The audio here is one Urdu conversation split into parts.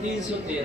313।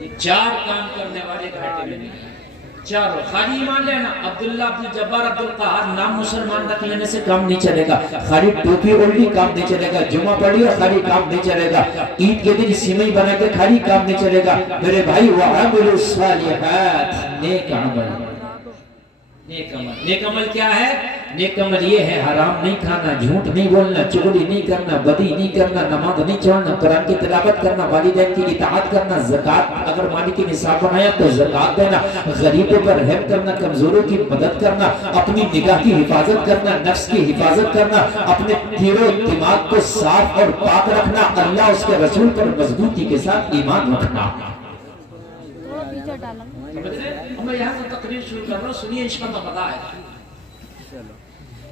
یہ چار کام کرنے والے بیٹے میں نہیں ہیں، چاروں خالی ایمان لینا، عبداللہ عبدالجبار عبدالقہار نام مسلمان رکھ لینے سے کام نہیں چلے گا، خالی ٹوپی اوڑھی کام نہیں چلے گا، جمعہ پڑھی اور خالی کام نہیں چلے گا، عید کے دن سیمئی بنا کے خالی کام نہیں چلے گا میرے بھائی، وَعَمِلُوا الصَّالِحَاتِ نیک عمل، نیک عمل، نیک عمل کیا ہے؟ نیک عمل یہ ہے حرام نہیں کھانا، جھوٹ نہیں بولنا، چغلی نہیں کرنا، بدی نہیں کرنا، نماز نہیں چھوڑنا، قرآن کی تلاوت کرنا، والدین کی اطاعت کرنا، زکوٰۃ اگر مالک نصاب بنایا تو زکوٰۃ دینا، غریبوں پر رحم کرنا، کمزوروں کی مدد کرنا، اپنی نگاہ کی حفاظت کرنا، نفس کی حفاظت کرنا، اپنے دل و دماغ کو صاف اور پاک رکھنا، اللہ اس کے رسول پر مضبوطی کے ساتھ ایمان رکھنا۔ میں یہاں سے تقریر شروع کر رہا ہوں، سنیے انشاءاللہ مزہ آئے گا۔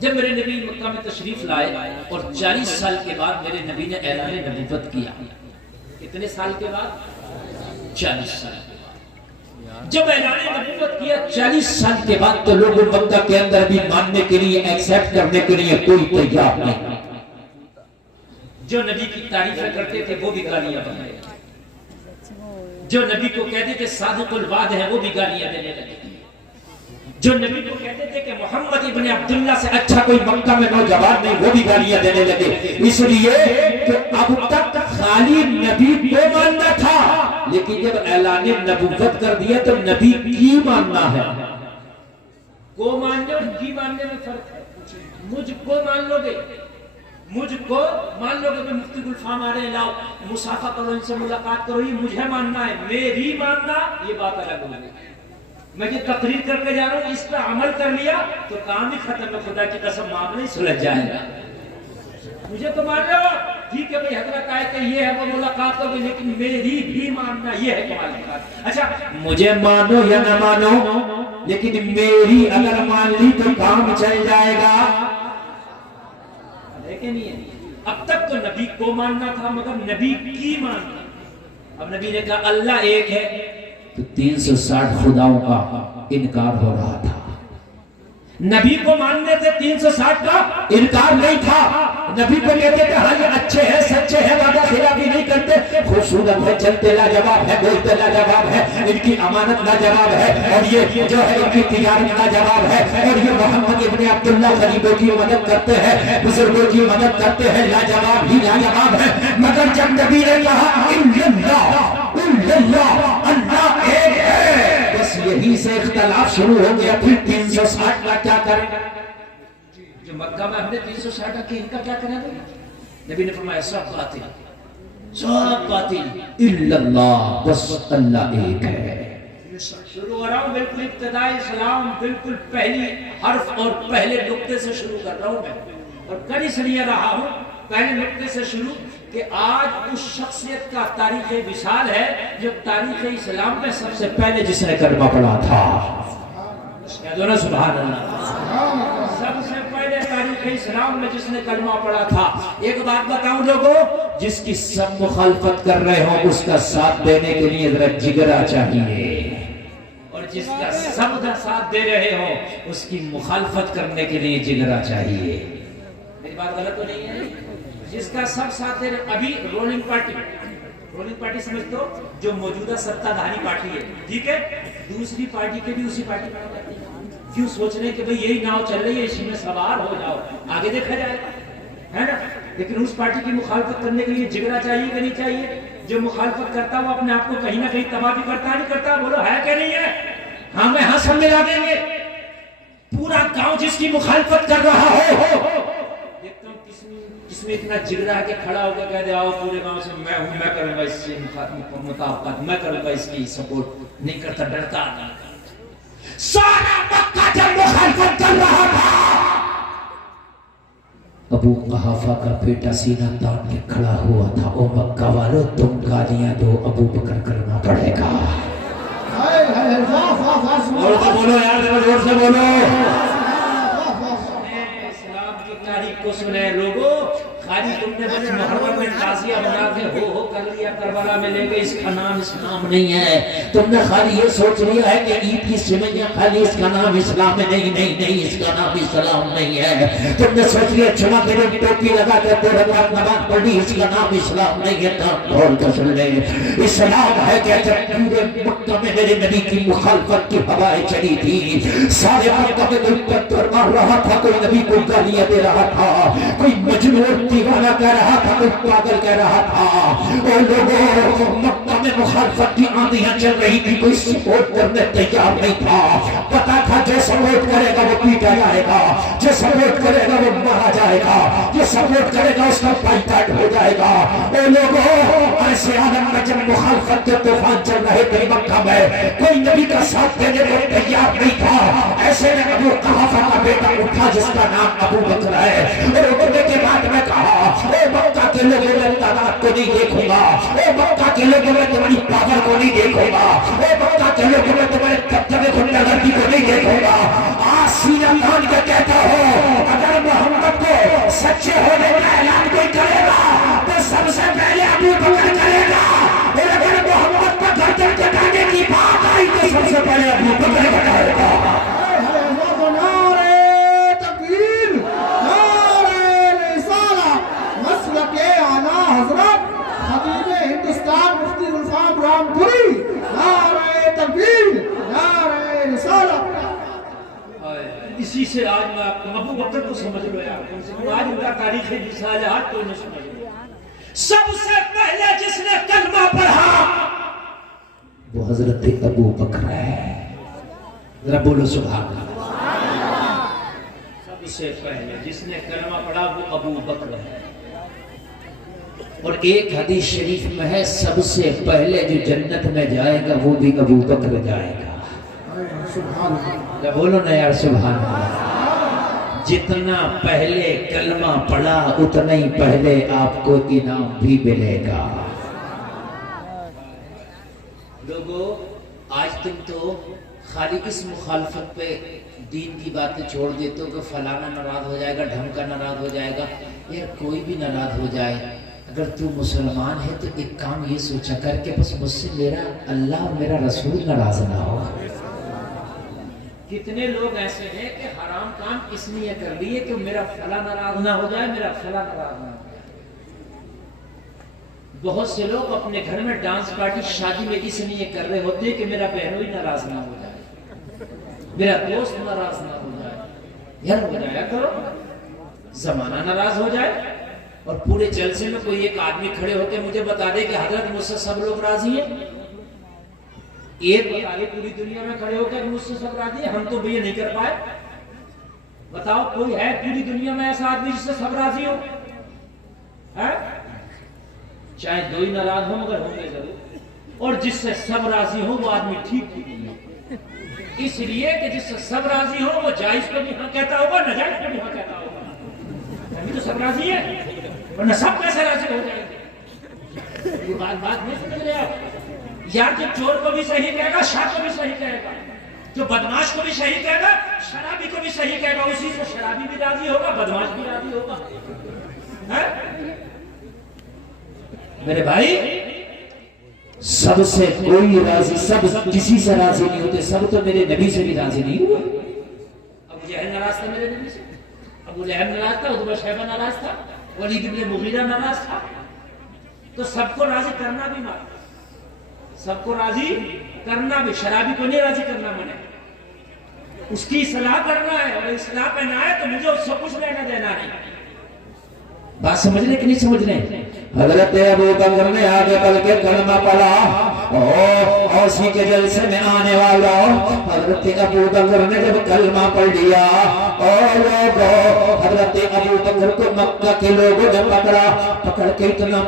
جب میرے نبی مکہ میں تشریف لائے اور 40 سال کے بعد میرے نبی نے اعلان نبوت کیا، کتنے سال کے بعد؟ 40 سال کے بعد جب اعلان نبوت کیا 40 سال کے بعد، تو لوگ مکہ کے اندر بھی ماننے کے لیے، ایکسیپٹ کرنے کے لیے کوئی تیار نہیں۔ جو نبی کی تعریفیں کرتے تھے وہ بھی گالیاں بنائے، جو نبی کو کہتے تھے صادق الوعد ہے وہ بھی گالیاں دینے لگے، جو نبی کو کہتے تھے کہ محمد ابن عبداللہ سے اچھا کوئی مکہ میں نوجوان نہیں، وہ بھی گالیاں دینے لگے، اس لیے کہ اب تک خالی نبی کو ماننا تھا، لیکن جب اعلان نبوت کر دیا تو نبی کی ماننا ہے۔ کو ماننے اور کی ماننے میں فرق ہے۔ مجھ کو مان لو گے، مجھ کو مان لو گے، مفتی گلفام آ رہے ہیں، لاؤ مصافحہ کرو، ان سے ملاقات کرو، یہ مجھے ماننا ہے، میری ماننا یہ بات الگ ہوگی۔ میں یہ تقریر کر کے جا رہا ہوں، اس پہ عمل کر لیا تو کام ہی ختم ہے، خدا کی قسم معاملہ ہی سلجھ جائے گا۔ مجھے تو مان لو، ٹھیک ہے بھائی، حضرت آئے کہ یہ ہے وہ ملاقات ہوگی، لیکن میری بھی ماننا یہ ہے کمال کی بات۔ اچھا مجھے مانو یا نہ مانو، لیکن میری اگر مان لی تو کام چل جائے گا، ہے کہ نہیں ہے؟ اب تک تو نبی کو ماننا تھا مگر نبی کی ماننا۔ اب نبی نے کہا اللہ ایک ہے تو 360 خداؤں کا انکار ہو رہا تھا۔ نبی کو ماننے سے 360 کا انکار نہیں تھا۔ نبی کو کہتے تھے ہاں یہ اچھے ہیں، سچے ہیں، وعدہ خلافی نہیں کرتے، خوبصورت ہے، چلتے لاجواب ہے، بولتے لاجواب ہے، ان کی امانت لاجواب ہے، اور یہ جو ہے ان کی تجارت لاجواب ہے، اور یہ محمد ابن عبداللہ غریبوں کی مدد کرتے ہیں، بزرگوں کی مدد کرتے ہیں، لاجواب ہی لاجواب ہے۔ مگر جب نبی نے کہا اللہ ایک ہے، بس یہی سے اختلاف شروع ہو گیا۔ پھر 360 کا کیا کریں؟ جو مکہ میں ہم نے 360 کی، ان کا کیا کریں؟ نبی نے فرمایا سب باطل، سب باطل الا اللہ، بس اللہ ایک ہے۔ شروع ہو رہا ہوں بالکل ابتدائی اسلام، بالکل پہلی حرف اور پہلے نقطے سے شروع کر رہا ہوں میں، اور کر اس لیے رہا ہوں پہلے نقطے سے شروع کہ آج اس شخصیت کا تاریخ وصال ہے جو تاریخ اسلام میں سب سے پہلے جس نے کلمہ پڑھا تھا۔ کہہ دو نا سبحان اللہ۔ سب سے پہلے تاریخ اسلام میں جس نے کلمہ پڑھا تھا۔ ایک بات بتاؤں لوگوں، جس کی سب مخالفت کر رہے ہوں اس کا ساتھ دینے کے لیے ذرا جگرا چاہیے، اور جس کا سب کا ساتھ دے رہے ہوں اس کی مخالفت کرنے کے لیے جگرا چاہیے۔ میری بات غلط تو نہیں ہے؟ جس کا سب ساتھ دے رہے، ابھی رولنگ پارٹی سمجھتے ہو جو موجودہ ستا دھاری پارٹی ہے، ٹھیک ہے، دوسری پارٹی کے بھی اسی پارٹی میں جاتی ہے، کیوں سوچ رہے ہیں کہ بھئی یہی ناؤ چل رہی ہے اسی میں سوار ہو جاؤ، آگے دیکھا جائے گا، ہے نا؟ لیکن اس پارٹی کی مخالفت کرنے کے لیے جگرا چاہیے کہ نہیں چاہیے؟ جو مخالفت کرتا وہ اپنے آپ کو کہیں نہ کہیں تباہ بھی کرتا نہیں کرتا؟ بولو ہے کہ نہیں ہے؟ ہاں میں ہاں سب ملا دیں گے۔ پورا گاؤں جس کی مخالفت کر رہا ہو، اس میں اتنا جگرا ہے کہ کھڑا ہو کے کہہ دے آؤ پورے گاؤں سے میں ہوں، میں کروں گا اس سے مطابقت، میں کروں گا اس کی سپورٹ، نہیں کرتا، ڈرتا نہیں۔ سارا مکہ جب مخالفت کر رہا تھا، ابو قحافہ کا بیٹا سینہ تان کے کھڑا ہوا تھا، او مکہ والو تم گالیاں دو، ابو بکر کرنا پڑے گا۔ اور تو بولو یار، زور سے بولو۔ اسلام کی تاریخ کو سنے لوگوں، خالی تم نے بس محرم میں تازیہ بنا کے ہو کر لیا کربلا میں لے گئے، اس کا نام اسلام نہیں ہے۔ تم نے خالی یہ سوچ لیا ہے کہ عید کی سوئیاں خالی، اس کا نام اسلام ہے، نہیں، اس کا نام اسلام نہیں ہے۔ تم نے سوچ لیا جمعہ کے دن ٹوپی لگا کے 2 رکعت نماز پڑھی، اس کا نام اسلام نہیں ہے۔ کھول کر سن لے، اسلام ہے کہ جب پورے مکہ میں میرے نبی کی مخالفت کی ہوائیں چلی تھی، سارے مکہ میں کوئی پتھر مار رہا تھا، کوئی نبی کو گالیاں دے رہا تھا، کوئی مجنون دیوانہ کہہ رہا تھا، کوئی پاگل کہہ رہا تھا، اور لوگوں مکہ میں مخالفت کی آندیاں چل رہی تھی، کوئی سپورٹ کرنے تیار نہیں تھا۔ پتا تھا جو سپورٹ کرے گا وہ پیٹا جائے گا، جو سپورٹ کرے گا وہ مارا جائے گا، جو سپورٹ کرے گا اس کا بائیکاٹ ہو جائے گا۔ اور لوگوں ایسے عالم میں جب مخالفت کے طوفان چل رہے تھے مکہ میں، کوئی نبی کا ساتھ دینے کو تیار نہیں تھا۔ ایسے میں ابو قحافہ کا بیٹا اٹھا جس کا نام ابو بکر ہے، اور اٹھنے کے بعد میں کہا اے مکہ کے لوگوں میں تعداد کو نہیں دیکھوں گا، اے مکہ کے لوگوں میں تمہاری پاور کو نہیں دیکھوں گا، اے مکہ کے لوگوں میں تمہارے دبدبے گنڈاگردی کو نہیں دیکھوں گا۔ آج سینہ تان کے کہتا ہوں اگر محمد کو سچے ہونے کا اعلان کوئی کرے گا تو سب سے پہلے ابو بکر کرے گا، اور اگر محمد کو گردن کٹانے کی بات آئی تو سب سے پہلے ابو بکر کٹائے گا۔ حضرت خطیب ہندوستان مفتی گلفام رام پوری، نعرہ تکبیر، نعرہ رسالت۔ اسی سے آج میں آپ کو ابو بکر کو سمجھ لو یار، آج ان کا تاریخ رسالت تو نہیں سمجھ لو۔ سب سے پہلے جس نے کلمہ پڑھا وہ حضرت ابو بکر ہے، ذرا بولو سبحان اللہ۔ سب سے پہلے جس نے کلمہ پڑھا وہ ابو بکر ہے، اور ایک حدیث شریف میں ہے سب سے پہلے جو جنت میں جائے گا وہ بھی ابو بکر جائے گا۔ بولو نا یار سبحان اللہ۔ جتنا پہلے کلمہ پڑھا اتنا ہی پہلے آپ کو انعام بھی ملے گا۔ لوگوں آج تم تو خالی اس مخالفت پہ دین کی باتیں چھوڑ دیتے ہو کہ فلانا ناراض ہو جائے گا، ڈھمکا ناراض ہو جائے گا۔ یار کوئی بھی ناراض ہو جائے، اگر تو مسلمان ہے تو ایک کام یہ سوچا کر کہ بس مجھ سے میرا اللہ اور میرا رسول ناراض نہ ہو۔ کتنے لوگ ایسے ہیں کہ حرام کام اس لیے کر لیے کہ میرا فلاں ناراض نہ ہو جائے، میرا فلاں ناراض نہ ہو جائے۔ بہت سے لوگ اپنے گھر میں ڈانس پارٹی شادی میں اس لیے کر رہے ہوتے ہیں کہ میرا بہنوئی ناراض نہ ہو جائے، میرا دوست ناراض نہ ہو جائے۔ یار ہو جایا کرو، زمانہ ناراض ہو جائے، اور پورے جلسے میں کوئی ایک آدمی کھڑے ہوتے مجھے بتا دے کہ حضرت مجھ سے سب لوگ راضی ہیں، ایک بتا دے پوری دنیا میں کھڑے ہو کر مجھ سے سب راضی ہیں، ہم تو بھی یہ نہیں کر پائے۔ بتاؤ کوئی ہے پوری دنیا میں ایسا آدمی جس سے سب راضی ہو؟ چاہے 2 ہی ناراض ہوں مگر ہوں گے ضرور، اور جس سے سب راضی ہو وہ آدمی ٹھیک نہیں ہے۔ اس لیے کہ جس سے سب راضی ہو وہ جائز کو بھی ہاں کہتا ہوگا، ناجائز کو بھی ہاں کہتا ہوگا۔ ابھی تو سب راضی ہے، ورنہ سب کیسے راضی ہو جائیں گے؟ یہ بات نہیں سمجھ رہے آپ؟ یار جو چور کو بھی صحیح کہے گا شاہ کو بھی صحیح کہے گا، جو بدماش کو بھی صحیح کہے گا شرابی کو بھی صحیح کہے گا، اسی سے شرابی بھی راضی ہوگا، بدماش بھی راضی ہوگا۔ میرے بھائی سب سے کوئی راضی، سب کسی سے راضی نہیں ہوتے، سب تو میرے نبی سے بھی راضی نہیں ہوئے۔ ابو جہل ناراض تھا میرے نبی سے، ابو لہب ناراض تھا، عتبہ شیبہ ناراض تھا، ولید بن مغیرہ ناراض تھا۔ تو سب کو راضی کرنا بھی مات، سب کو راضی کرنا بھی، شرابی کو نہیں راضی کرنا منع، اس کی اصلاح کرنا ہے، اور اصلاح پہ نہ آئے تو مجھے اس سے کچھ لینا دینا نہیں۔ بات سمجھ رہے کہ نہیں سمجھ رہے؟ حضرت ابو بکر نے آگے بڑھ کے کلمہ پڑھا، اور اسی کے جلسے میں آنے والا حضرت ابو بکر نے جب کلمہ پڑھ لیا، اور لوگوں حضرت ابو بکر کو مکہ کے لوگوں نے پکڑ کے اتنا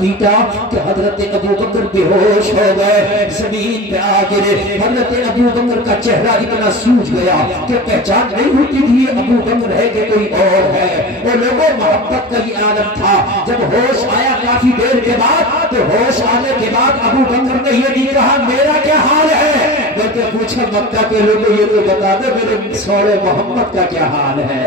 پیٹا کہ حضرت ابو بکر بے ہوش ہو گئے، زمین پہ آ گرے۔ حضرت ابو بکر کا چہرہ اتنا سوج گیا کہ پہچان نہیں ہوتی تھی یہ ابو بکر ہے کہ کوئی اور ہے۔ اور لوگوں محبت کا یہ عالم تھا، جب ہوش آیا کافی دیر کے بعد، تو ہوش آنے کے بعد ابو بکر نے یہ نہیں کہا میرا کیا حال ہے، بلکہ پوچھا مکہ کے لوگوں یہ تو بتا دے میرے سوڑے محمد کا کیا حال ہے۔